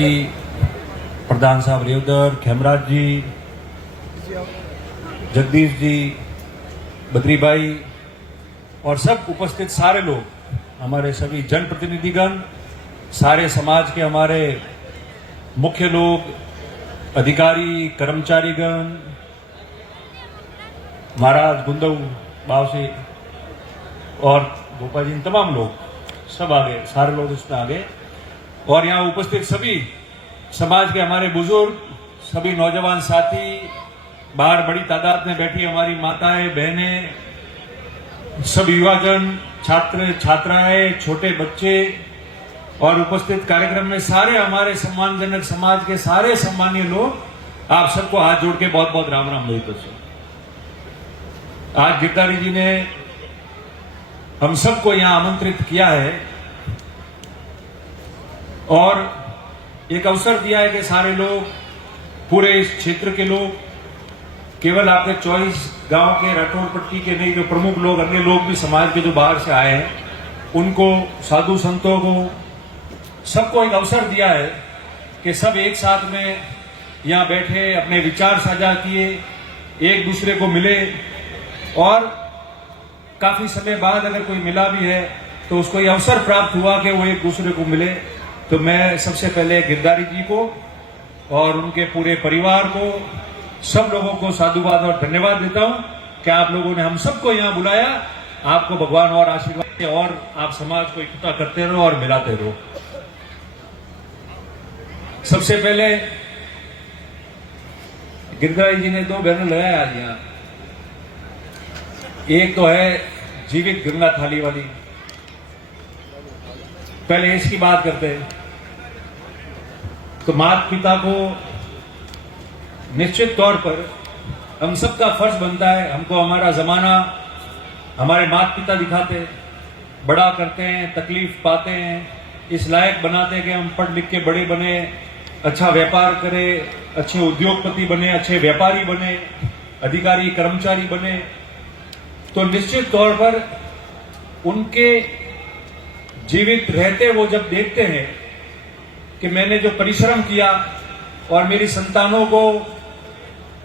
प्रधान साहब रेवदर, खेमराज जी, जगदीश जी, बद्री भाई और सब उपस्थित सारे लोग, हमारे सभी जनप्रतिनिधिगण, सारे समाज के हमारे मुख्य लोग, अधिकारी, कर्मचारीगण, महाराज गुंदव बावसी और गोपाल जी, तमाम लोग सब आगे, सारे लोग इसमें आगे, और यहाँ उपस्थित सभी समाज के हमारे बुजुर्ग, सभी नौजवान साथी, बाहर बड़ी तादाद में बैठी हमारी माताएं, बहनें, सब युवाजन, छात्र छात्राएं, छोटे बच्चे और उपस्थित कार्यक्रम में सारे हमारे सम्मानजनक समाज के सारे सम्मानीय लोग, आप सबको हाथ जोड़ के बहुत बहुत राम राम भाई। आज गिरधारी जी ने हम सबको यहां आमंत्रित किया है और एक अवसर दिया है कि सारे लोग, पूरे इस क्षेत्र के लोग, केवल आपके 24 गांव के राठौर पट्टी के नहीं, जो प्रमुख लोग, अन्य लोग भी समाज के जो बाहर से आए हैं, उनको, साधु संतों को, सबको एक अवसर दिया है कि सब एक साथ में यहां बैठे, अपने विचार साझा किए, एक दूसरे को मिले, और काफी समय बाद अगर कोई मिला भी है तो उसको ये अवसर प्राप्त हुआ कि वो एक दूसरे को मिले। तो मैं सबसे पहले गिरधारी जी को और उनके पूरे परिवार को, सब लोगों को साधुवाद और धन्यवाद देता हूं कि आप लोगों ने हम सबको यहां बुलाया। आपको भगवान और आशीर्वाद दे और आप समाज को इकट्ठा करते रहो और मिलाते रहो। सबसे पहले गिरधारी जी ने 2 बैनर लगाया आज यहाँ। एक तो है जीवित गंगा थाली वाली, पहले इसकी बात करते हैं। तो माता पिता को निश्चित तौर पर हम सबका फर्ज बनता है, हमको हमारा जमाना हमारे माता पिता दिखाते हैं, बड़ा करते हैं, तकलीफ पाते हैं, इस लायक बनाते हैं कि हम पढ़ लिख के बड़े बने, अच्छा व्यापार करें, अच्छे उद्योगपति बने, अच्छे व्यापारी बने, अधिकारी कर्मचारी बने। तो निश्चित तौर पर उनके जीवित रहते वो जब देखते हैं कि मैंने जो परिश्रम किया और मेरी संतानों को,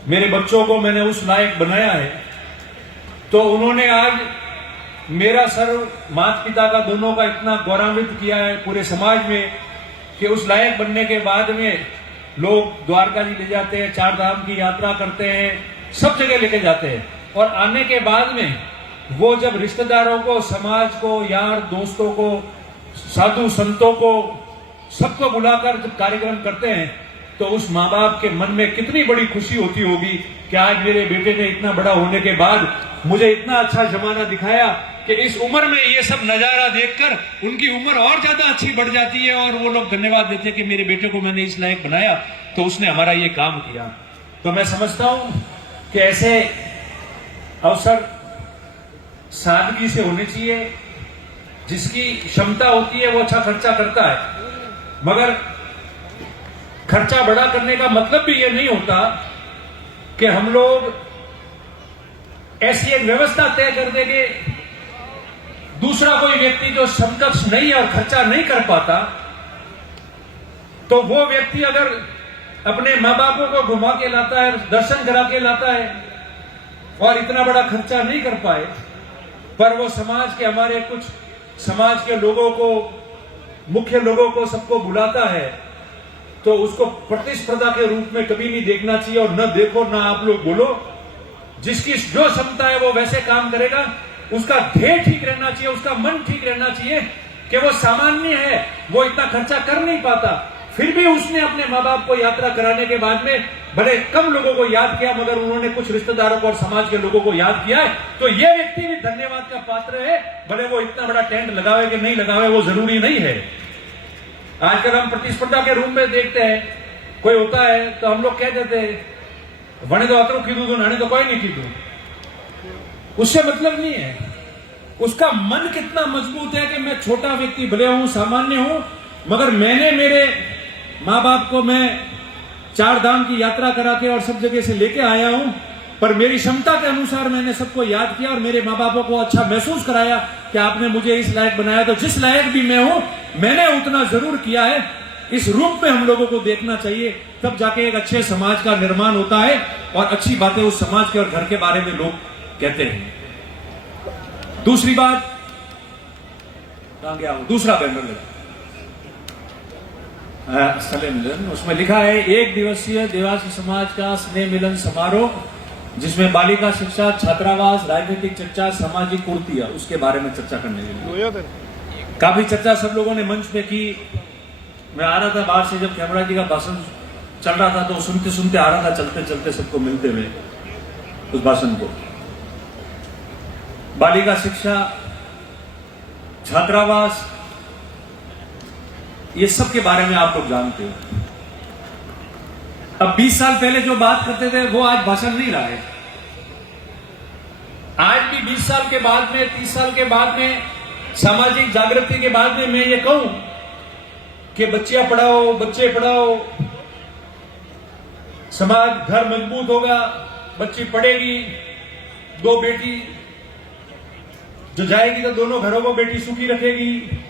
मेरे बच्चों को मैंने उस लायक बनाया है, तो उन्होंने आज मेरा सर, माता पिता का, दोनों का इतना गौरवान्वित किया है पूरे समाज में कि उस लायक बनने के बाद में लोग द्वारका जी ले जाते हैं, 4 धाम की यात्रा करते हैं, सब जगह लेके जाते हैं, और आने के बाद में वो जब रिश्तेदारों को, समाज को, यार दोस्तों को, साधु संतों को, सबको बुलाकर जब कार्यक्रम करते हैं, तो उस माँ बाप के मन में कितनी बड़ी खुशी होती होगी कि आज मेरे बेटे ने इतना बड़ा होने के बाद मुझे इतना अच्छा जमाना दिखाया कि इस उम्र में ये सब नजारा देखकर उनकी उम्र और ज्यादा अच्छी बढ़ जाती है, और वो लोग धन्यवाद देते हैं कि मेरे बेटे को मैंने इस लायक बनाया, तो उसने हमारा ये काम किया। तो मैं समझता हूं कि ऐसे अवसर सादगी से होने चाहिए। जिसकी क्षमता होती है वो अच्छा खर्चा करता है, मगर खर्चा बड़ा करने का मतलब भी ये नहीं होता कि हम लोग ऐसी एक व्यवस्था तय कर देंगे, दूसरा कोई व्यक्ति जो समकक्ष नहीं है और खर्चा नहीं कर पाता, तो वो व्यक्ति अगर अपने माँ बापों को घुमा के लाता है, दर्शन करा के लाता है और इतना बड़ा खर्चा नहीं कर पाए, पर वो समाज के, हमारे कुछ समाज के लोगों को, मुख्य लोगों को, सबको बुलाता है, तो उसको प्रतिस्पर्धा के रूप में कभी नहीं देखना चाहिए। और न देखो ना आप लोग बोलो, जिसकी जो क्षमता है वो वैसे काम करेगा, उसका ध्येय ठीक रहना चाहिए, उसका मन ठीक रहना चाहिए कि वो सामान्य है, वो इतना खर्चा कर नहीं पाता, फिर भी उसने अपने माँ बाप को यात्रा कराने के बाद में भले कम लोगों को याद किया, मगर उन्होंने कुछ रिश्तेदारों को और समाज के लोगों को याद किया है, तो ये व्यक्ति भी धन्यवाद का पात्र है। भले वो इतना बड़ा टेंट लगावे कि नहीं लगावे, वो जरूरी नहीं है। आजकल हम प्रतिस्पर्धा के रूप में देखते हैं, कोई होता है तो हम लोग कह देते हैं वने तो अतरू कीधु तो नाने तो कोई नहीं कीधु, उससे मतलब नहीं है। उसका मन कितना मजबूत है कि मैं छोटा व्यक्ति भले हूं, सामान्य हूं, मगर मैंने मेरे माँ बाप को मैं 4 धाम की यात्रा करा के और सब जगह से लेके आया हूं, पर मेरी क्षमता के अनुसार मैंने सबको याद किया और मेरे माँ बापों को अच्छा महसूस कराया कि आपने मुझे इस लायक बनाया। तो जिस लायक भी मैं हूं, मैंने उतना जरूर किया है इस रूप में हम लोगों को देखना चाहिए, तब जाके एक अच्छे समाज का निर्माण होता है और अच्छी बातें उस समाज के और घर के बारे में लोग कहते हैं। दूसरी बात, कहां गया हूं, दूसरा बैनर स्नेह मिलन, उसमें लिखा है 1 दिवसीय देवासी समाज का स्नेह मिलन समारोह, जिसमें बालिका शिक्षा, छात्रावास, राजनीतिक चर्चा, सामाजिक कुर्तियां, उसके बारे में चर्चा करने के लिए काफी चर्चा सब लोगों ने मंच पे की। मैं आ रहा था बाहर से, जब कैमरा जी का भाषण चल रहा था तो सुनते सुनते आ रहा था, चलते चलते सबको मिलते हुए उस भाषण को। बालिका शिक्षा, छात्रावास, ये सब के बारे में आप लोग जानते हो। अब 20 साल पहले जो बात करते थे वो आज भाषण नहीं रहा है। आज भी 20 साल के बाद में, 30 साल के बाद में, सामाजिक जागृति के बाद में मैं ये कहूं कि बच्चियां पढ़ाओ, बच्चे पढ़ाओ, समाज घर मजबूत होगा, बच्ची पढ़ेगी, 2 बेटी जो जाएगी तो दोनों घरों को बेटी सुखी रखेगी।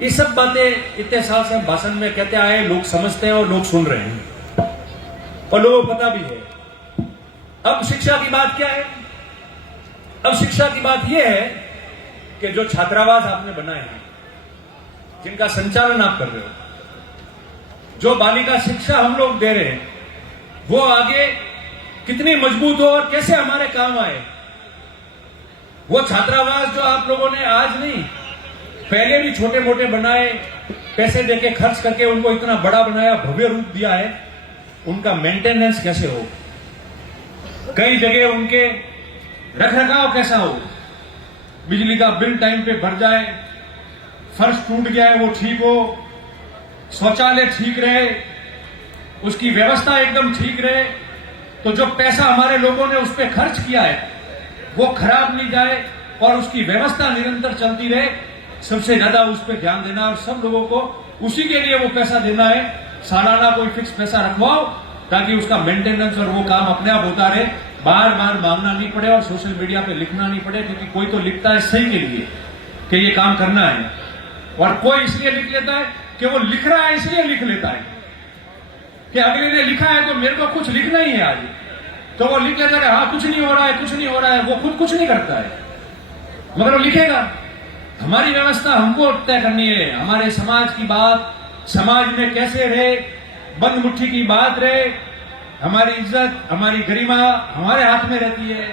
ये सब बातें इतने साल से हम भाषण में कहते आए, लोग समझते हैं और लोग सुन रहे हैं और लोगों को पता भी है। अब शिक्षा की बात क्या है? अब शिक्षा की बात यह है कि जो छात्रावास आपने बनाए हैं, जिनका संचालन आप कर रहे हो, जो बालिका शिक्षा हम लोग दे रहे हैं, वो आगे कितनी मजबूत हो और कैसे हमारे काम आए। वो छात्रावास जो आप लोगों ने आज नहीं, पहले भी छोटे मोटे बनाए, पैसे देके खर्च करके उनको इतना बड़ा बनाया, भव्य रूप दिया है, उनका मेंटेनेंस कैसे हो, कई जगह उनके रखरखाव कैसा हो, बिजली का बिल टाइम पे भर जाए, फर्श टूट गया है वो ठीक हो, शौचालय ठीक रहे, उसकी व्यवस्था एकदम ठीक रहे, तो जो पैसा हमारे लोगों ने उस पर खर्च किया है वो खराब नहीं जाए और उसकी व्यवस्था निरंतर चलती रहे। सबसे ज्यादा उस पर ध्यान देना और सब लोगों को उसी के लिए वो पैसा देना है। सालाना कोई फिक्स पैसा रखवाओ ताकि उसका मेंटेनेंस और वो काम अपने आप होता रहे, बार बार मांगना नहीं पड़े और सोशल मीडिया पे लिखना नहीं पड़े, क्योंकि कोई तो लिखता है सही के लिए कि ये काम करना है और कोई इसलिए लिख लेता है कि वो लिख रहा है इसलिए लिख लेता है कि अगले ने लिखा है तो मेरे को कुछ लिखना ही है आज, तो वो लिख लेता है हाँ कुछ नहीं हो रहा है, कुछ नहीं हो रहा है, वो खुद कुछ नहीं करता है मगर वो लिखेगा। हमारी व्यवस्था हमको तय करनी है, हमारे समाज की बात समाज में कैसे रहे, बंद मुट्ठी की बात रहे, हमारी इज्जत हमारी गरिमा हमारे हाथ में रहती है,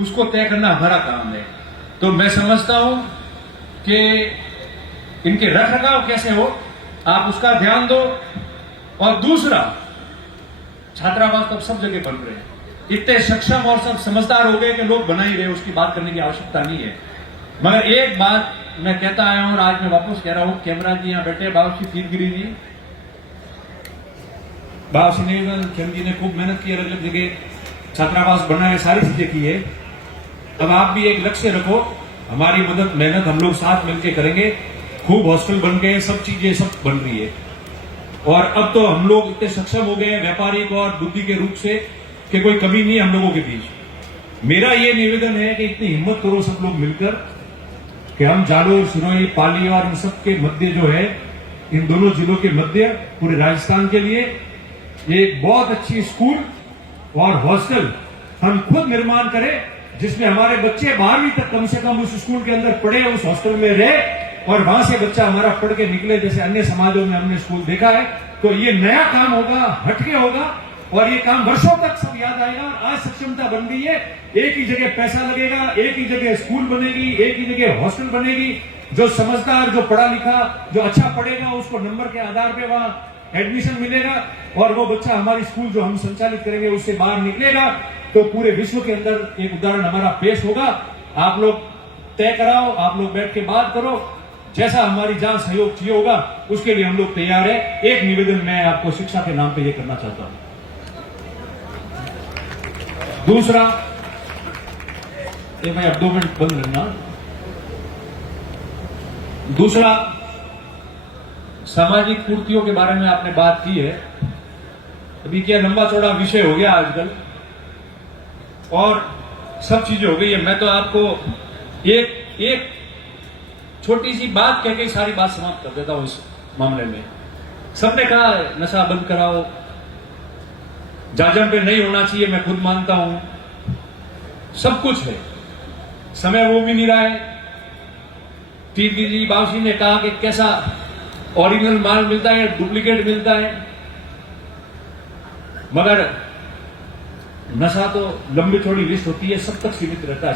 उसको तय करना हमारा काम है। तो मैं समझता हूं कि इनके रखरखाव कैसे हो आप उसका ध्यान दो। और दूसरा, छात्रावास तो अब सब जगह बन रहे हैं, इतने सक्षम और सब समझदार हो गए कि लोग बना ही रहे, उसकी बात करने की आवश्यकता नहीं है। मगर एक बात मैं कहता आया हूं और आज मैं वापस कह रहा हूं, कैमरा जी यहां बैठे, बाबू श्री तीरगिरी जी, बाबू श्री खेम जी ने खूब मेहनत की, अलग अलग जगह छात्रावास बनाए, सारी चीजें की है। अब आप भी एक लक्ष्य रखो, हमारी मदद मेहनत हम लोग साथ मिलकर करेंगे, खूब हॉस्टल बन गए, सब चीजें सब बन रही है और अब तो हम लोग इतने सक्षम हो गए व्यापारिक और बुद्धि के रूप से कि कोई कमी नहीं है हम लोगों के बीच। मेरा ये निवेदन है कि इतनी हिम्मत करो सब लोग मिलकर कि हम जालोर, सिरोही, पाली और इन सब के मध्य जो है, इन दोनों जिलों के मध्य पूरे राजस्थान के लिए एक बहुत अच्छी स्कूल और हॉस्टल हम खुद निर्माण करें, जिसमें हमारे बच्चे 12वीं तक कम से कम उस स्कूल के अंदर पढ़े, उस हॉस्टल में रहे और वहां से बच्चा हमारा पढ़ के निकले, जैसे अन्य समाजों में हमने स्कूल देखा है। तो ये नया काम होगा, हटके होगा और ये काम वर्षों तक सब याद आएगा। आज सक्षमता बन गई है, एक ही जगह पैसा लगेगा, एक ही जगह स्कूल बनेगी, एक ही जगह हॉस्टल बनेगी। जो समझदार, जो पढ़ा लिखा, जो अच्छा पढ़ेगा उसको नंबर के आधार पे वहां एडमिशन मिलेगा और वो बच्चा हमारी स्कूल जो हम संचालित करेंगे उससे बाहर निकलेगा तो पूरे विश्व के अंदर एक उदाहरण हमारा पेश होगा। आप लोग तय कराओ, आप लोग बैठ के बात करो, जैसा हमारी जहां सहयोग चाहिए होगा उसके लिए हम लोग तैयार है। एक निवेदन मैं आपको शिक्षा के नाम पे ये करना चाहता हूं। दूसरा, ये मैं अब 2 मिनट बंद रखना। दूसरा, सामाजिक कुर्तियों के बारे में आपने बात की है। अभी क्या लंबा चौड़ा विषय हो गया आजकल और सब चीजें हो गई है। मैं तो आपको एक छोटी सी बात कह के सारी बात समाप्त कर देता हूं इस मामले में। सबने कहा नशा बंद कराओ, जाजम पे नहीं होना चाहिए, मैं खुद मानता हूं, सब कुछ है, समय वो भी नहीं रहा है। टीटी जी बाबूजी ने कहा कि कैसा ओरिजिनल माल मिलता है, डुप्लीकेट मिलता है, मगर नशा तो लंबी थोड़ी लिस्ट होती है, सब तक सीमित रहता है,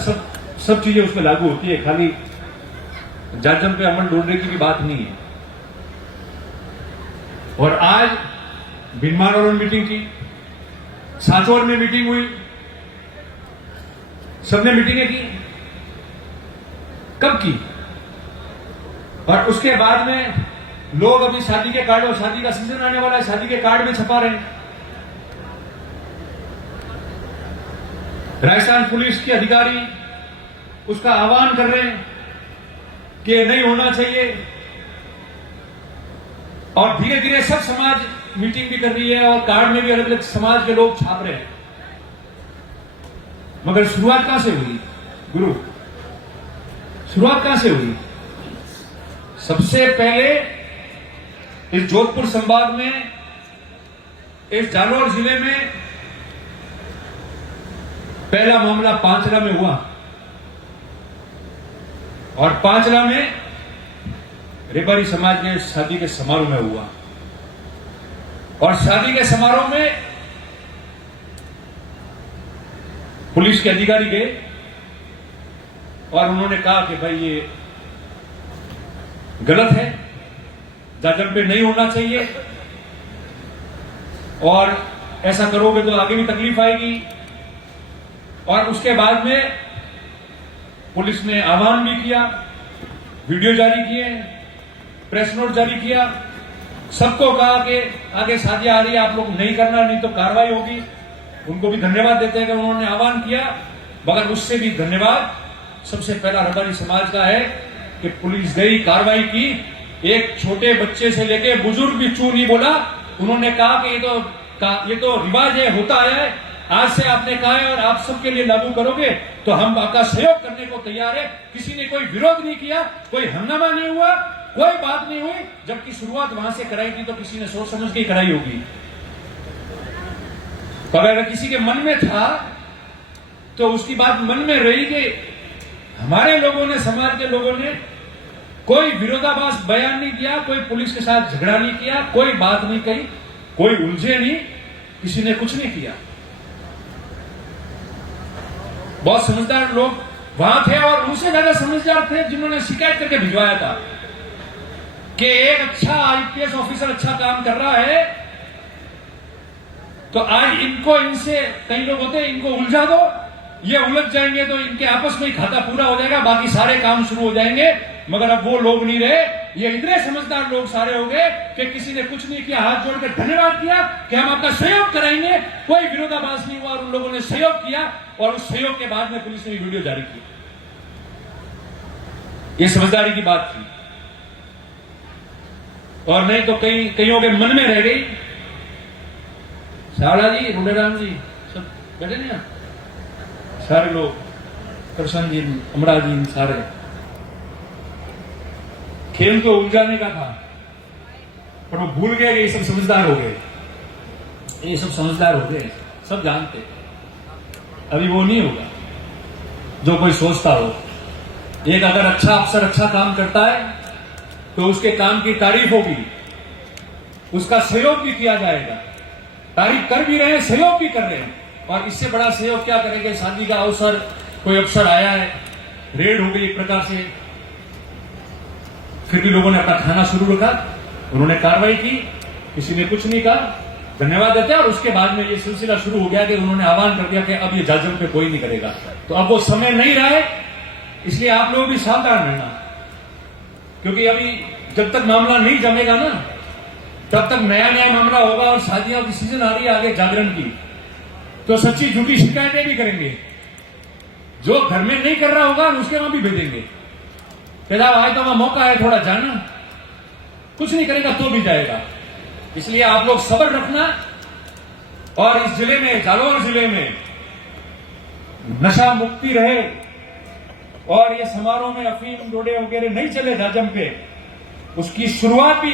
सब चीजें उसमें लागू होती है, खाली जाजम पे अमल ढूंढने की भी बात नहीं है। और आज भिनमार में मीटिंग की, साचौर में मीटिंग हुई, सबने मीटिंगें की, कब की? और उसके बाद में लोग अभी शादी के कार्ड, और शादी का सीजन आने वाला है, शादी के कार्ड में छपा रहे हैं। राजस्थान पुलिस के अधिकारी उसका आह्वान कर रहे हैं कि नहीं होना चाहिए, और धीरे धीरे सब समाज मीटिंग भी कर रही है और कार्ड में भी अलग अलग समाज के लोग छाप रहे हैं। मगर शुरुआत कहां से हुई गुरु? शुरुआत कहां से हुई? सबसे पहले इस जोधपुर संभाग में, इस जालौर जिले में पहला मामला पांचला में हुआ, और पांचला में रेबारी समाज के शादी के समारोह में हुआ, और शादी के समारोह में पुलिस के अधिकारी गए और उन्होंने कहा कि भाई ये गलत है, जाजम पे नहीं होना चाहिए, और ऐसा करोगे तो आगे भी तकलीफ आएगी। और उसके बाद में पुलिस ने आह्वान भी किया, वीडियो जारी किए, प्रेस नोट जारी किया, सबको कहा कि आगे शादियां आ रही है, आप लोग नहीं करना, नहीं तो कार्रवाई होगी। उनको भी धन्यवाद देते हैं कि उन्होंने आह्वान किया, मगर उससे भी धन्यवाद सबसे पहला रबारी समाज का है कि पुलिस गई, कार्रवाई की, एक छोटे बच्चे से लेके बुजुर्ग भी चू नहीं बोला। उन्होंने कहा कि ये तो रिवाज है, होता आया है, आज से आपने कहा है और आप सबके लिए लागू करोगे तो हम आपका सहयोग करने को तैयार है। किसी ने कोई विरोध नहीं किया, कोई हंगामा नहीं हुआ, कोई बात नहीं हुई, जबकि शुरुआत वहां से कराई थी तो किसी ने सोच समझ के कराई होगी। तो अगर किसी के मन में था तो उसकी बात मन में रही कि हमारे लोगों ने, समाज के लोगों ने कोई विरोधाभास बयान नहीं किया, कोई पुलिस के साथ झगड़ा नहीं किया, कोई बात नहीं कही, कोई उलझे नहीं, किसी ने कुछ नहीं किया। बहुत समझदार लोग वहां थे और उनसे ज्यादा समझदार थे जिन्होंने शिकायत करके भिजवाया था कि एक अच्छा आईपीएस ऑफिसर अच्छा काम कर रहा है, तो आज इनको, इनसे कई लोग होते हैं, इनको उलझा दो, ये उलझ जाएंगे तो इनके आपस में ही खाता पूरा हो जाएगा, बाकी सारे काम शुरू हो जाएंगे। मगर अब वो लोग नहीं रहे, ये इतने समझदार लोग सारे हो गए कि किसी ने कुछ नहीं किया, हाथ जोड़कर धन्यवाद किया कि हम आपका सहयोग कराएंगे, कोई विरोधाभास नहीं हुआ, और उन लोगों ने सहयोग किया, और उस सहयोग के बाद में पुलिस ने वीडियो जारी की। ये समझदारी की बात थी, और नहीं तो कईयों के मन में रह गई। शावला जी, रुडेराम जी सब बैठे नहीं, सारे लोग, कृष्ण जी, अमरा जी, सारे खेल तो उलझाने का था, पर वो भूल गए, ये सब समझदार हो गए, ये सब समझदार हो गए, सब जानते। अभी वो नहीं होगा जो कोई सोचता हो। एक अगर अच्छा अफसर अच्छा काम करता है तो उसके काम की तारीफ होगी, उसका सहयोग भी किया जाएगा, तारीफ कर भी रहे हैं, सहयोग भी कर रहे हैं। और इससे बड़ा सहयोग क्या करेंगे? शादी का अवसर, कोई अफसर आया है, रेड हो गई एक प्रकार से, फिर भी लोगों ने अपना खाना शुरू रखा, उन्होंने कार्रवाई की, किसी ने कुछ नहीं कहा, धन्यवाद देते हैं। और उसके बाद में ये सिलसिला शुरू हो गया कि उन्होंने आह्वान कर दिया कि अब ये जाजम पे कोई नहीं करेगा। तो अब वो समय नहीं रहा है, इसलिए आप लोग भी सावधान रहना, क्योंकि अभी जब तक मामला नहीं जमेगा ना, तब तक नया नया मामला होगा, और शादियों की सीजन आ रही है आगे जागरण की, तो सच्ची झूठी शिकायतें भी करेंगे। जो घर में नहीं कर रहा होगा उसके वहां भी भेजेंगे, आज तो वहां मौका है, थोड़ा जाना, कुछ नहीं करेगा तो भी जाएगा। इसलिए आप लोग सब्र रखना, और इस जिले में, जालौर जिले में नशा मुक्ति रहे, और ये समारोह में अफीम डोडे वगैरह नहीं चले जाजम पे, उसकी शुरुआती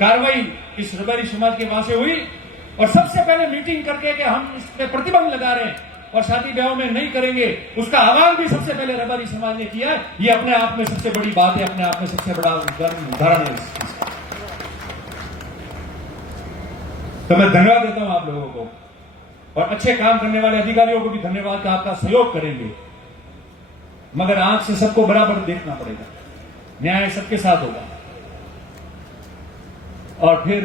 कार्रवाई इस रबारी समाज के वहां से हुई और सबसे पहले मीटिंग करके कि हम इस पे प्रतिबंध लगा रहे हैं और शादी ब्याह में नहीं करेंगे, उसका आह्वान भी सबसे पहले रबारी समाज ने किया। ये अपने आप में सबसे बड़ी बात है, अपने आप में सबसे बड़ा उदाहरण है। तो मैं धन्यवाद देता हूं आप लोगों को और अच्छे काम करने वाले अधिकारियों को भी धन्यवाद का आपका सहयोग करेंगे, मगर आंख से सबको बराबर देखना पड़ेगा, न्याय सबके साथ होगा। और फिर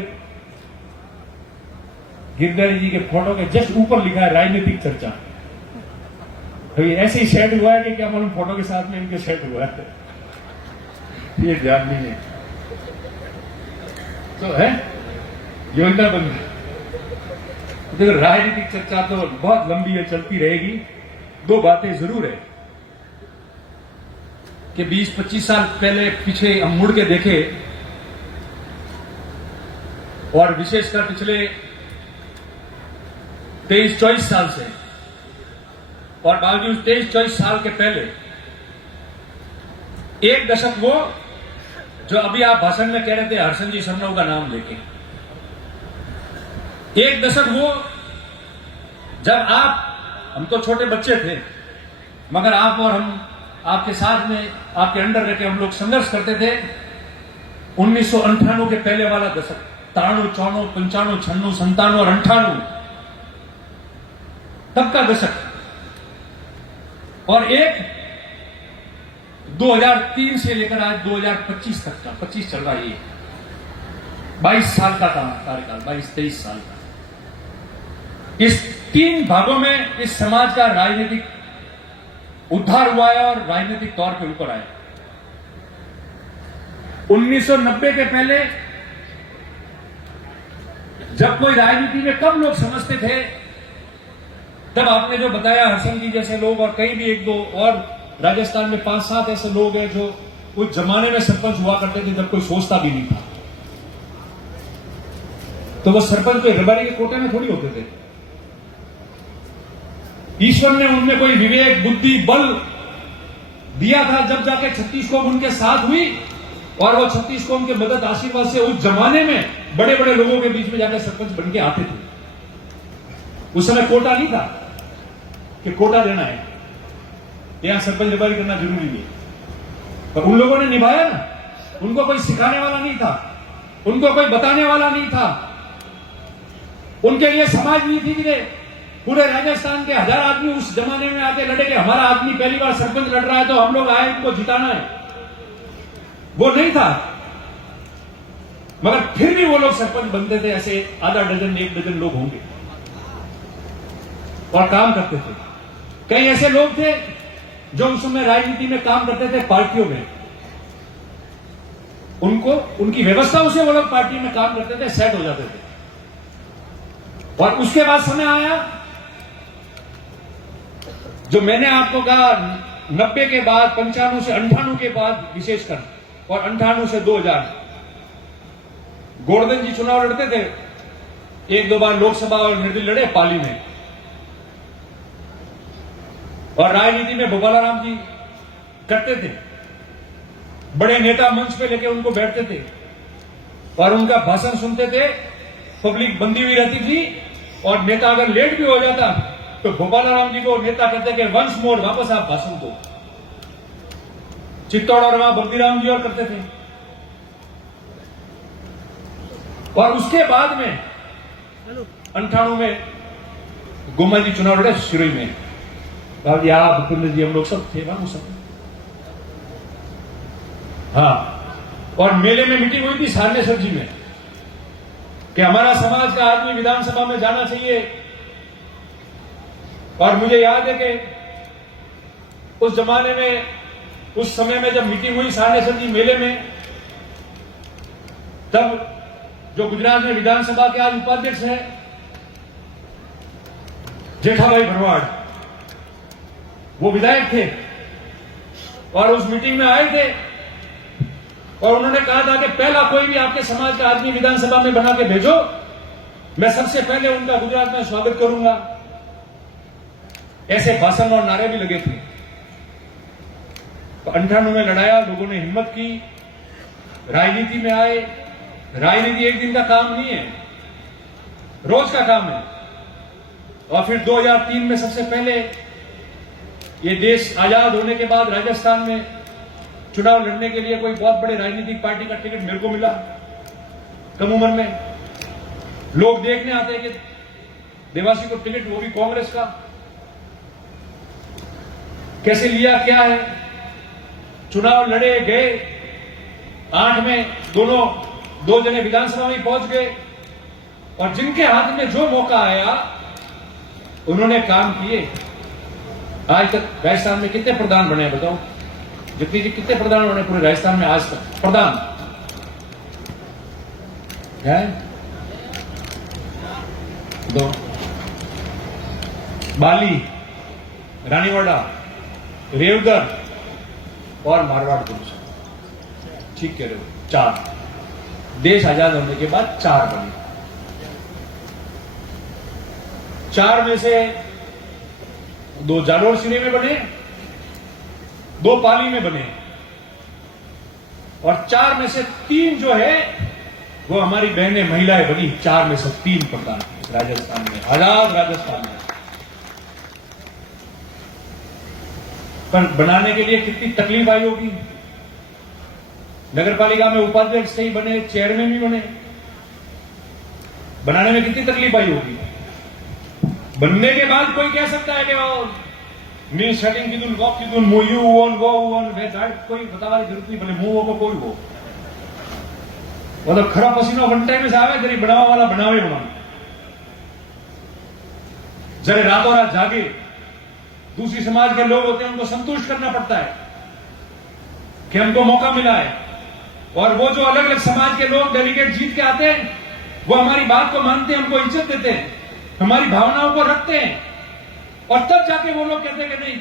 गिरधारी जी के फोटो के जस्ट ऊपर लिखा है राजनीतिक चर्चा। तो ये ऐसे ही सेट हुआ है कि क्या मालूम फोटो के साथ में इनके सेट हुआ है, ये ध्यान नहीं है। तो है योजना बंद। देखो राजनीतिक चर्चा तो बहुत लंबी है, चलती रहेगी। दो बातें जरूर है कि 20-25 साल पहले पीछे हम मुड़ के देखे और विशेषकर पिछले 23-24 साल से और बावजूद 23-24 साल के पहले एक दशक वो जो अभी आप भाषण में कह रहे थे हरसन जी सरनव का नाम लेके, एक दशक वो जब हम तो छोटे बच्चे थे मगर आप और हम आपके साथ में आपके अंडर रहकर हम लोग संघर्ष करते थे। 1998 के पहले वाला दशक, 93, 94, 95, 96, 97 और 98 तब का दशक। और एक 2003 से लेकर आज 2025 तक का, 25 चल रहा है, 22 साल का कार्यकाल, 22-23 साल का। इस 3 भागों में इस समाज का राजनीतिक उद्धार हुआ है और राजनीतिक तौर पे ऊपर आया। 1990 के पहले जब कोई राजनीति में कम लोग समझते थे, तब आपने जो बताया हसन जी जैसे लोग और कई भी 1-2 और राजस्थान में 5-7 ऐसे लोग हैं जो उस जमाने में सरपंच हुआ करते थे जब कोई सोचता भी नहीं था। तो वो सरपंच कोई रबारी के कोटे में थोड़ी होते थे। ईश्वर ने उनमें कोई विवेक, बुद्धि, बल दिया था जब जाके 36 कौम उनके साथ हुई और वो 36 कौम के मदद आशीर्वाद से उस जमाने में बड़े बड़े लोगों के बीच में जाकर सरपंच बन के आते थे। उस समय कोटा नहीं था कि कोटा देना है, यहां सरपंच रबारी करना जरूरी है, पर उन लोगों ने निभाया ना। उनको कोई सिखाने वाला नहीं था, उनको कोई बताने वाला नहीं था, उनके लिए समाज नहीं थी कि पूरे राजस्थान के 1000 आदमी उस जमाने में आके लड़े कि हमारा आदमी पहली बार सरपंच लड़ रहा है तो हम लोग आए इनको जिताना है, वो नहीं था। मगर फिर भी वो लोग सरपंच बनते थे। ऐसे आधा डजन 1 डजन लोग होंगे और काम करते थे। कई ऐसे लोग थे जो उस समय राजनीति में काम करते थे पार्टियों में, उनको उनकी व्यवस्थाओं से वो लोग पार्टी में काम करते थे, सेट हो जाते थे। और उसके बाद समय आया जो मैंने आपको कहा 90 के बाद, 95 से 98 के बाद विशेषकर, और 98 से 2000 गोवर्धन जी चुनाव लड़ते थे, 1-2 बार लोकसभा और निर्दलीय लड़े पाली में। और राजनीति में भोपालाराम जी करते थे, बड़े नेता मंच पे लेके उनको बैठते थे और उनका भाषण सुनते थे। पब्लिक बंधी हुई रहती थी और नेता अगर लेट भी हो जाता तो भोपालाराम जी को नेता कहते कि वंस मोर, वापस आप भाषण दो। चित्तौड़ और वहां बल्दीराम जी और करते थे। और उसके बाद में 98 में गोमा जी चुनाव लड़े शिरोई में, भूपेंद्र जी हम लोग सब थे वहां उस समय। हाँ, और मेले में मीटिंग हुई थी सारनेश्वर जी में कि हमारा समाज का आदमी विधानसभा में जाना चाहिए। और मुझे याद है कि उस जमाने में, उस समय में जब मीटिंग हुई सारनेश्वर जी मेले में, तब जो गुजरात में विधानसभा के आज उपाध्यक्ष हैं जेठाभाई भरवाड़, वो विधायक थे और उस मीटिंग में आए थे और उन्होंने कहा था कि पहला कोई भी आपके समाज का आदमी विधानसभा में बना के भेजो, मैं सबसे पहले उनका गुजरात में स्वागत करूंगा। ऐसे भाषण और नारे भी लगे थे। तो 98 में लड़ाया, लोगों ने हिम्मत की, राजनीति में आए, राजनीति एक दिन का काम नहीं है, रोज का काम है। और फिर 2003 में सबसे पहले ये देश आजाद होने के बाद राजस्थान में चुनाव लड़ने के लिए कोई बहुत बड़े राजनीतिक पार्टी का टिकट मेरे को मिला कम उम्र में। लोग देखने आते हैं कि देवासी को टिकट, वो भी कांग्रेस का, कैसे लिया, क्या है। चुनाव लड़े गए, 8 में दो जने विधानसभा में पहुंच गए और जिनके हाथ में जो मौका आया उन्होंने काम किए। आज तक राजस्थान में कितने प्रधान बने बताओ, जगदीश जी, कितने प्रधान बने पूरे राजस्थान में आज तक? प्रधान है 2, बाली, रानीवाड़ा, रेवगर और मारवाड़ पुलिस। ठीक कह रहे हो, 4। देश आजाद होने के बाद 4 बने। 4 में से 2 जालोर सिरे में बने, 2 पाली में बने और 4 में से 3 जो है वो हमारी बहनें महिलाएं बनी। 4 में से 3 प्रधान राजस्थान में, आजाद राजस्थान में। पर बनाने के लिए कितनी तकलीफ आई होगी। नगर पालिका में उपाध्यक्ष से ही बने, चेयरमैन भी बने, बनाने में कितनी तकलीफ आई होगी। बनने के बाद कोई कह सकता है कि मी सेटिंग की दुन गॉप की दुन मुयू one go one way that, कोई बताने की जरूरत नहीं, भले मुंह होगा कोई हो, मतलब खरा पसीनो घंटे में से आवे, जरी बनावा वाला बनावे बना, जरे रातों रात जागे। दूसरी समाज के लोग होते हैं, उनको संतुष्ट करना पड़ता है कि हमको मौका मिला है। और वो जो अलग अलग समाज के लोग डेलीगेट जीत के आते हैं, वो हमारी बात को मानते हैं, हमको इज्जत देते हैं, हमारी भावनाओं को रखते हैं। और तब जाके वो लोग कहते हैं कि नहीं,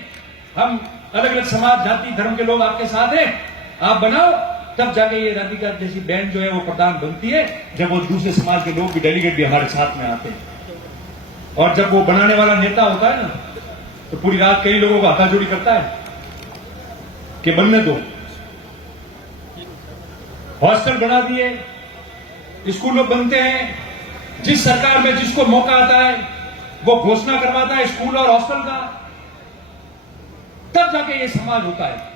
हम अलग अलग समाज, जाति, धर्म के लोग आपके साथ हैं, आप बनाओ। तब जाके ये राधिका जैसी बैंड जो है वो प्रधान बनती है, जब वो दूसरे समाज के लोग भी, डेलीगेट भी हमारे साथ में आते हैं। और जब वो बनाने वाला नेता होता है ना, तो पूरी रात कई लोगों को हाथाजोड़ी करता है कि बनने दो। हॉस्टल बना दिए, स्कूल बनते हैं, जिस सरकार में जिसको मौका आता है वो घोषणा करवाता है स्कूल और हॉस्टल का, तब जाके ये समाज होता है।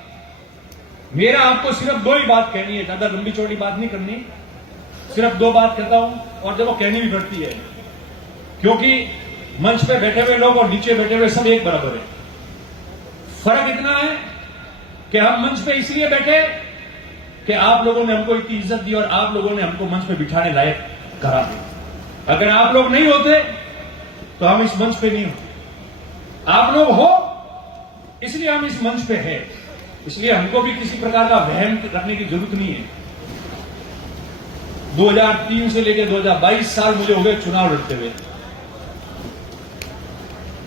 मेरा आपको सिर्फ 2 ही बात कहनी है, ज्यादा लंबी चौड़ी बात नहीं करनी, सिर्फ 2 बात कहता हूं और जब वो कहनी भी पड़ती है, क्योंकि मंच पे बैठे हुए लोग और नीचे बैठे हुए सब एक बराबर है। फर्क इतना है कि हम मंच पे इसलिए बैठे कि आप लोगों ने हमको इतनी इज्जत दी और आप लोगों ने हमको मंच पे बिठाने लायक करा दिया। अगर आप लोग नहीं होते तो हम इस मंच पे नहीं होते। आप लोग हो इसलिए हम इस मंच पे हैं, इसलिए हमको भी किसी प्रकार का वहम रखने की जरूरत नहीं है। 2003 से लेकर 2022 साल मुझे हो गए चुनाव लड़ते हुए,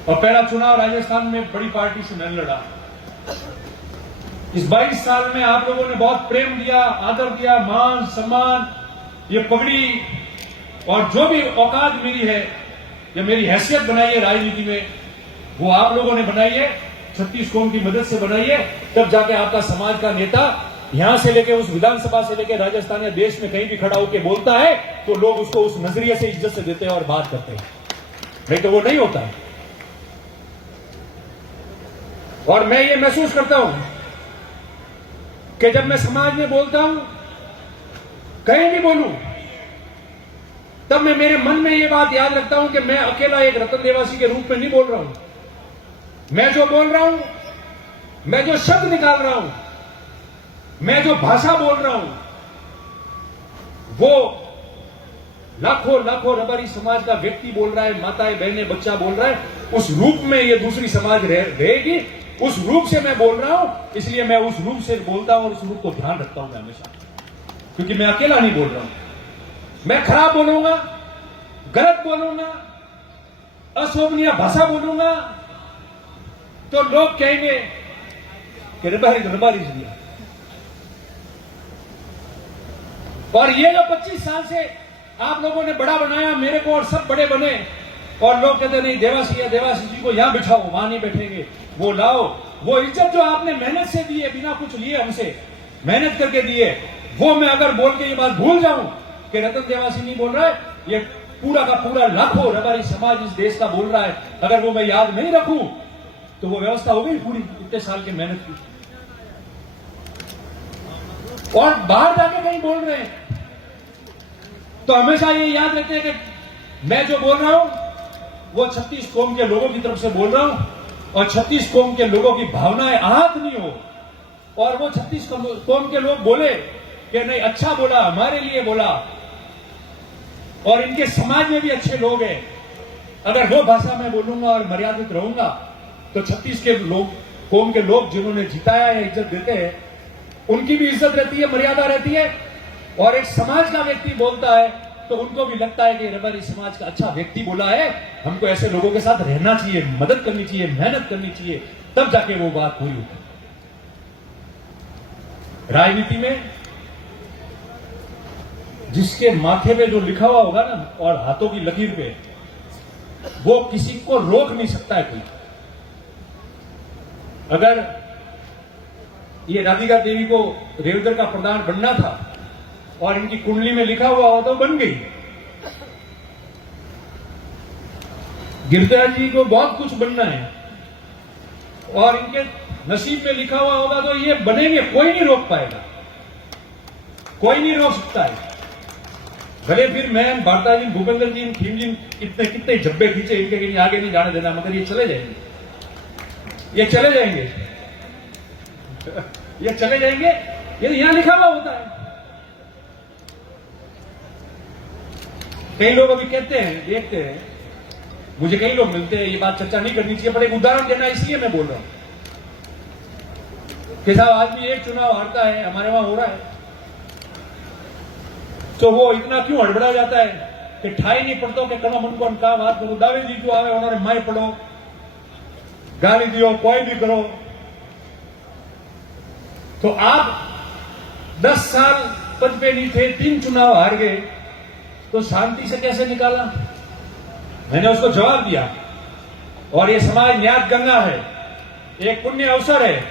और पहला चुनाव राजस्थान में बड़ी पार्टी से मैंने लड़ा। इस 22 साल में आप लोगों ने बहुत प्रेम दिया, आदर दिया, मान सम्मान, ये पगड़ी और जो भी औकात मेरी है या मेरी हैसियत बनाई है राजनीति में, वो आप लोगों ने बनाई है, 36 कौम की मदद से बनाई है। तब जाके आपका समाज का नेता यहां से लेके उस विधानसभा से लेके राजस्थान या देश में कहीं भी खड़ा होकर बोलता है तो लोग उसको उस नजरिए से इज्जत से देते हैं और बात करते हैं, नहीं तो वो नहीं होता है। और मैं ये महसूस करता हूं कि जब मैं समाज में बोलता हूं, कहीं भी बोलूं, तब मैं मेरे मन में ये बात याद रखता हूं कि मैं अकेला एक रतन देवासी के रूप में नहीं बोल रहा हूं। मैं जो बोल रहा हूं, मैं जो शब्द निकाल रहा हूं, मैं जो भाषा बोल रहा हूं, वो लाखों लाखों रबारी समाज का व्यक्ति बोल रहा है, माताएं, बहनें, बच्चा बोल रहा है। उस रूप में ये दूसरी समाज रहेगी, उस रूप से मैं बोल रहा हूं, इसलिए मैं उस रूप से बोलता हूं और उस रूप को ध्यान रखता हूं मैं हमेशा, क्योंकि मैं अकेला नहीं बोल रहा हूं। मैं खराब बोलूंगा, गलत बोलूंगा, अशोभनीय भाषा बोलूंगा तो लोग कहेंगे कि रबारी दिया। और ये जो 25 साल से आप लोगों ने बड़ा बनाया मेरे को, और सब बड़े बने, और लोग कहते नहीं देवासी जी को यहां बिठाओ, वहां नहीं बैठेंगे, वो लाओ। वो इज्जत जो आपने मेहनत से दी है, बिना कुछ लिए हमसे मेहनत करके दी है, वो मैं अगर बोल के ये बात भूल जाऊं कि रतन देवासी नहीं बोल रहा है, ये पूरा का पूरा लाखों रबारी समाज इस देश का बोल रहा है। अगर वो मैं याद नहीं रखूं तो वो व्यवस्था हो गई पूरी इतने साल की मेहनत की। और बाहर जाके कहीं बोल रहे हैं तो हमेशा ये याद रखते हैं कि मैं जो बोल रहा हूं वो 36 कौम के लोगों की तरफ से बोल रहा हूं, और 36 कौम के लोगों की भावनाएं आहत नहीं हो, और वो 36 कौम के लोग बोले कि नहीं अच्छा बोला, हमारे लिए बोला, और इनके समाज में भी अच्छे लोग हैं। अगर वो भाषा में बोलूंगा और मर्यादित रहूंगा तो 36 के लोग, कौम के लोग जिन्होंने जिताया है, इज्जत देते हैं, उनकी भी इज्जत रहती है, मर्यादा रहती है। और एक समाज का व्यक्ति बोलता है तो उनको भी लगता है कि रबारी समाज का अच्छा व्यक्ति बोला है, हमको ऐसे लोगों के साथ रहना चाहिए, मदद करनी चाहिए, मेहनत करनी चाहिए, तब जाके वो बात पूरी होती। राजनीति में जिसके माथे पे जो लिखा हुआ होगा ना और हाथों की लकीर पे, वो किसी को रोक नहीं सकता है कोई। अगर ये राधिका देवी को रेवदर का प्रधान बनना था और इनकी कुंडली में लिखा हुआ हो तो बन गई। गिरधराज जी को बहुत कुछ बनना है और इनके नसीब में लिखा हुआ होगा तो ये बनेंगे, कोई नहीं रोक पाएगा, कोई नहीं रोक सकता है। भले फिर मैं वार्ता जी, भूपेंद्र जी, खीम जी कितने कितने जब्बे खींचे इनके कि आगे नहीं जाने देना, मगर ये चले जाएंगे, ये चले जाएंगे, ये चले जाएंगे, ये यहां लिखा हुआ होता है। कई लोग अभी कहते हैं, देखते हैं, मुझे कई लोग मिलते हैं, ये बात चर्चा नहीं करनी चाहिए पर एक उदाहरण देना इसलिए मैं बोल रहा हूं कि साहब आदमी एक चुनाव हारता है, हमारे वहां हो रहा है, तो वो इतना क्यों हड़बड़ा जाता है कि ठाई नहीं पड़ता कि करो मन को अनका बात करो, दावे जी जो आवे उन्होंने माए पड़ो, गाली दियो, कोई भी करो। तो आप 10 साल पद पे नहीं थे, 3 चुनाव हार गए, तो शांति से कैसे निकाला? मैंने उसको जवाब दिया, और ये समाज न्याय गंगा है, एक पुण्य अवसर है,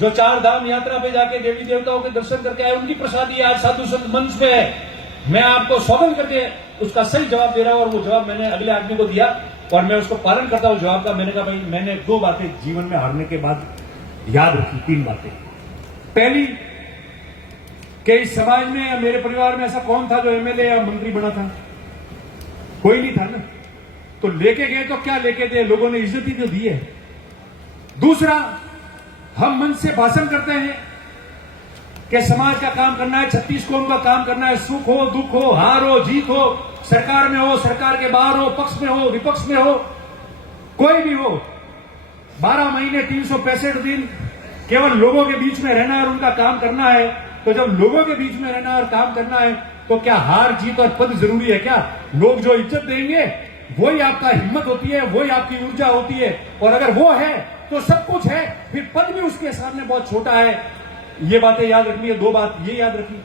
जो 4 धाम यात्रा पे जाके देवी देवताओं के दर्शन करके आए, उनकी प्रसादी आज साधु संत मंच पे है। मैं आपको सौगंध करके उसका सही जवाब दे रहा हूं, और वो जवाब मैंने अगले आदमी को दिया और मैं उसको पालन करता हूं जवाब का। मैंने कहा भाई मैंने 2 बातें जीवन में हारने के बाद याद रखी, 3 बातें। पहली कि इस समाज में या मेरे परिवार में ऐसा कौन था जो एमएलए या मंत्री बना था? कोई नहीं था ना, तो लेके गए तो क्या लेके गए, लोगों ने इज्जत ही तो दी है। दूसरा, हम मन से भाषण करते हैं कि समाज का काम करना है, 36 कौम का काम करना है, सुख हो दुख हो, हार हो जीत हो, सरकार में हो सरकार के बाहर हो, पक्ष में हो विपक्ष में हो, कोई भी हो, 12 महीने 365 दिन केवल लोगों के बीच में रहना है और उनका काम करना है। तो जब लोगों के बीच में रहना और काम करना है तो क्या हार जीत और पद जरूरी है? क्या लोग जो इज्जत देंगे वही आपका हिम्मत होती है, वही आपकी ऊर्जा होती है, और अगर वो है तो सब कुछ है, फिर पद भी उसके सामने बहुत छोटा है। ये बातें याद रखनी है, 2 बात ये याद रखनी।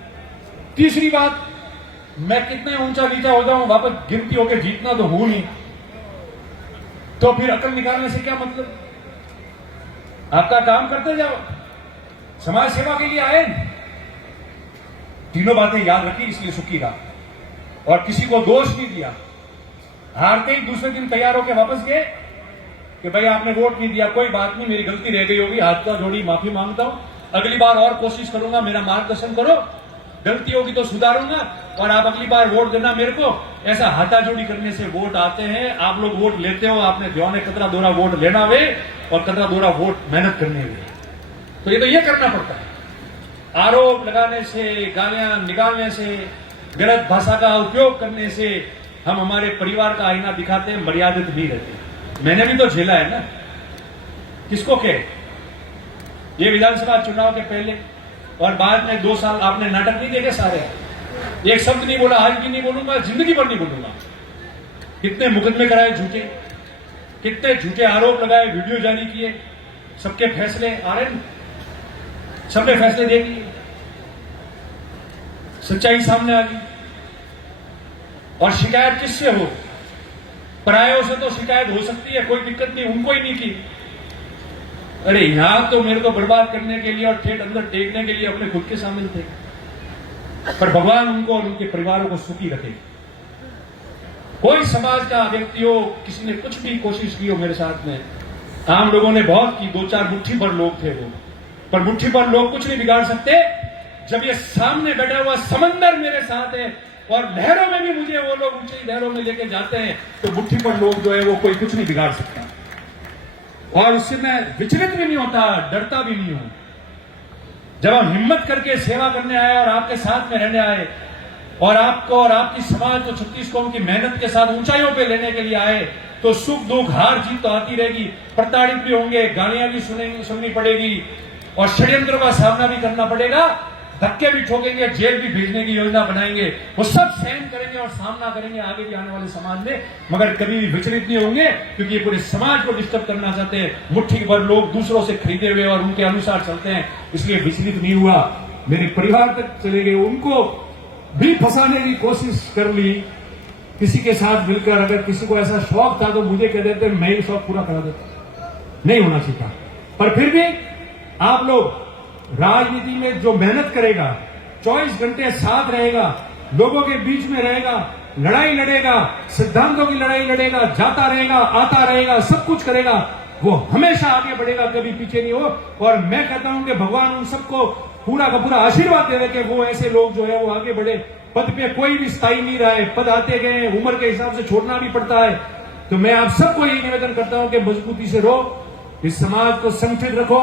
तीसरी बात, मैं कितने ऊंचा नीचा हो जाऊं, वापस गिनती होकर जीतना तो हूं नहीं, तो फिर अकल निकालने से क्या मतलब? आपका काम करते जाओ, समाज सेवा के लिए आए। तीनों बातें याद रखी, इसलिए सुखी रहा और किसी को दोष नहीं दिया। हारते ही दूसरे दिन तैयार होकर वापस गए कि भाई आपने वोट नहीं दिया, कोई बात नहीं, मेरी गलती रह गई होगी, हाथ का जोड़ी माफी मांगता हूं, अगली बार और कोशिश करूंगा, मेरा मार्गदर्शन करो, गलती होगी तो सुधारूंगा, और आप अगली बार वोट देना मेरे को। ऐसा हाथाजोड़ी करने से वोट आते हैं। आप लोग वोट लेते हो, आपने ध्यान कतरा दोरा वोट लेना वे और कतरा दोरा वोट मेहनत करने वे, तो ये करना पड़ता है। आरोप लगाने से, गालियां निकालने से, गलत भाषा का उपयोग करने से हम हमारे परिवार का आईना दिखाते हैं, मर्यादित नहीं रहते। मैंने भी तो झेला है ना, किसको कहे? ये विधानसभा चुनाव के पहले और बाद में 2 साल आपने नाटक नहीं देखे सारे, एक शब्द नहीं बोला, आज भी नहीं बोलूंगा, जिंदगी भर नहीं बोलूंगा। कितने मुकदमे कराए झूठे, कितने झूठे आरोप लगाए, वीडियो जारी किए, सबके फैसले आ रहे, सबने फैसले दे दिए, सच्चाई सामने आ गई। और शिकायत किससे हो? परायों से तो शिकायत हो सकती है, कोई दिक्कत नहीं, उनको ही नहीं की। अरे यहां तो मेरे को बर्बाद करने के लिए और ठेठ अंदर टेकने के लिए अपने खुद के शामिल थे। पर भगवान उनको और उनके परिवारों को सुखी रखे। कोई समाज का व्यक्ति हो, किसी ने कुछ भी कोशिश की हो मेरे साथ में, आम लोगों ने बहुत की, 2-4 मुट्ठी भर लोग थे वो, पर मुट्ठी भर लोग कुछ नहीं बिगाड़ सकते। जब ये सामने बैठा हुआ समंदर मेरे साथ है और लहरों में भी मुझे वो लोग ऊंची लहरों में लेके जाते हैं, तो मुट्ठी भर लोग जो है वो कोई कुछ नहीं बिगाड़ सकता। और उससे मैं विचलित भी नहीं होता, डरता भी नहीं हूं। जब हम हिम्मत करके सेवा करने आए और आपके साथ में रहने आए और आपको और आपकी समाज को, 36 कौम की मेहनत के साथ ऊंचाइयों पे लेने के लिए आए, तो सुख दुख हार जीत तो आती रहेगी, प्रताड़ित भी होंगे, गालियां भी सुननी पड़ेगी और षड्यंत्र का सामना भी करना पड़ेगा, धक्के भी ठोकेंगे, जेल भी भेजने की योजना बनाएंगे, वो सब सहन करेंगे और सामना करेंगे आगे भी आने वाले समाज में, मगर कभी भी विचलित नहीं होंगे, क्योंकि ये पूरे समाज को डिस्टर्ब करना चाहते हैं। मुट्ठी भर लोग दूसरों से खरीदे हुए और उनके अनुसार चलते हैं, इसलिए विचलित नहीं हुआ। मेरे परिवार तक चले गए, उनको भी फंसाने की कोशिश कर ली किसी के साथ मिलकर। अगर किसी को ऐसा शौक था तो मुझे कह देते, मैं ही शौक पूरा करा देता, नहीं होना चाहिए। पर फिर भी आप लोग, राजनीति में जो मेहनत करेगा, 24 घंटे साथ रहेगा, लोगों के बीच में रहेगा, लड़ाई लड़ेगा, सिद्धांतों की लड़ाई लड़ेगा, जाता रहेगा, आता रहेगा, सब कुछ करेगा, वो हमेशा आगे बढ़ेगा, कभी पीछे नहीं हो। और मैं कहता हूं कि भगवान उन सबको पूरा का पूरा आशीर्वाद दे कि वो ऐसे लोग जो है वो आगे बढ़े। पद पे कोई भी स्थायी नहीं रहा है, पद आते गए, उम्र के हिसाब से छोड़ना भी पड़ता है। तो मैं आप सबको यही निवेदन करता हूं कि मजबूती से रहो, इस समाज को संगठित रखो,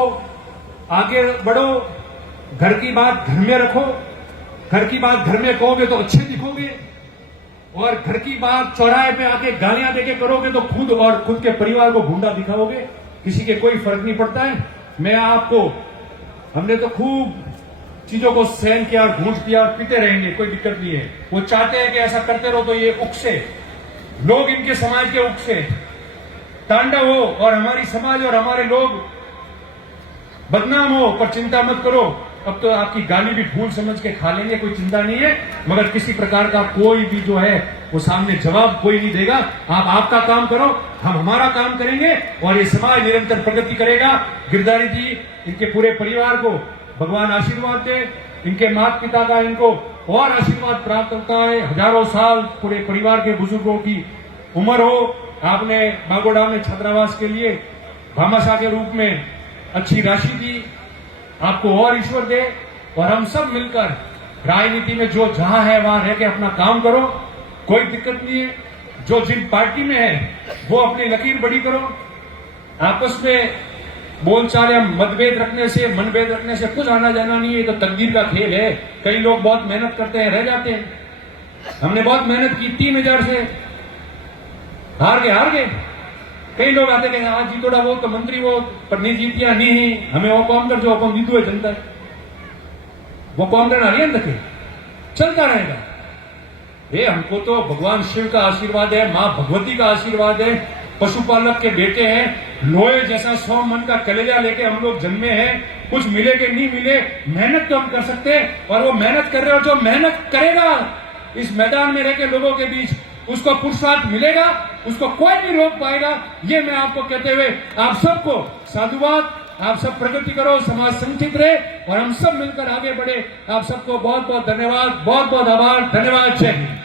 आगे बढ़ो, घर की बात घर में रखो, घर की बात घर में कहोगे तो अच्छे दिखोगे, और घर की बात चौराहे पे आके गालियां देके करोगे तो खुद और खुद के परिवार को गुंडा दिखाओगे, किसी के कोई फर्क नहीं पड़ता है। मैं आपको, हमने तो खूब चीजों को सहन किया, घूंट किया, और पीते रहेंगे, कोई दिक्कत नहीं है। वो चाहते हैं कि ऐसा करते रहो, तो ये उकसे लोग, इनके समाज के उकसे तांडव हो और हमारी समाज और हमारे लोग बदनाम हो, पर चिंता मत करो, अब तो आपकी गाली भी भूल समझ के खा लेंगे, कोई चिंता नहीं है। मगर किसी प्रकार का कोई भी जो है वो सामने जवाब कोई नहीं देगा। आप आपका काम करो, हम हमारा काम करेंगे, और ये समाज निरंतर प्रगति करेगा। गिरधारी जी, इनके पूरे परिवार को भगवान आशीर्वाद दे, इनके माता पिता का इनको और आशीर्वाद प्राप्त होता है। हजारों साल पूरे परिवार के बुजुर्गों की उम्र हो। आपने बागोड़ा में छात्रावास के लिए भामाशाह के रूप में अच्छी राशि दी, आपको और ईश्वर दे, और हम सब मिलकर राजनीति में जो जहां है वहां रह के अपना काम करो, कोई दिक्कत नहीं है। जो जिन पार्टी में है वो अपनी लकीर बड़ी करो, आपस में बोलचाल या मतभेद रखने से, मनभेद रखने से कुछ आना जाना नहीं है, तो तकदीर का खेल है। कई लोग बहुत मेहनत करते हैं, रह जाते हैं। हमने बहुत मेहनत की, 3000 से हार गए। कई लोग आते हैं, आज जीतोड़ा वो तो मंत्री वो, पर नहीं जीतिया नहीं, हमें वो कौन कर, जो कौन जीतू है जनता, वो कौन करना रही है, चलता रहेगा। ये हमको तो भगवान शिव का आशीर्वाद है, मां भगवती का आशीर्वाद है, पशुपालक के बेटे हैं, लोहे जैसा 100 मन का कलेजा लेके हम लोग जन्मे हैं। कुछ मिले कि नहीं मिले, मेहनत तो हम कर सकते हैं, और वो मेहनत कर रहे हैं। और जो मेहनत करेगा इस मैदान में रह के लोगों के बीच, उसको पुरुषार्थ मिलेगा, उसको कोई नहीं रोक पाएगा। ये मैं आपको कहते हुए आप सबको साधुवाद, आप सब प्रगति करो, समाज संगठित रहे और हम सब मिलकर आगे बढ़े। आप सबको बहुत बहुत धन्यवाद, बहुत बहुत आभार, धन्यवाद, जय हिंद।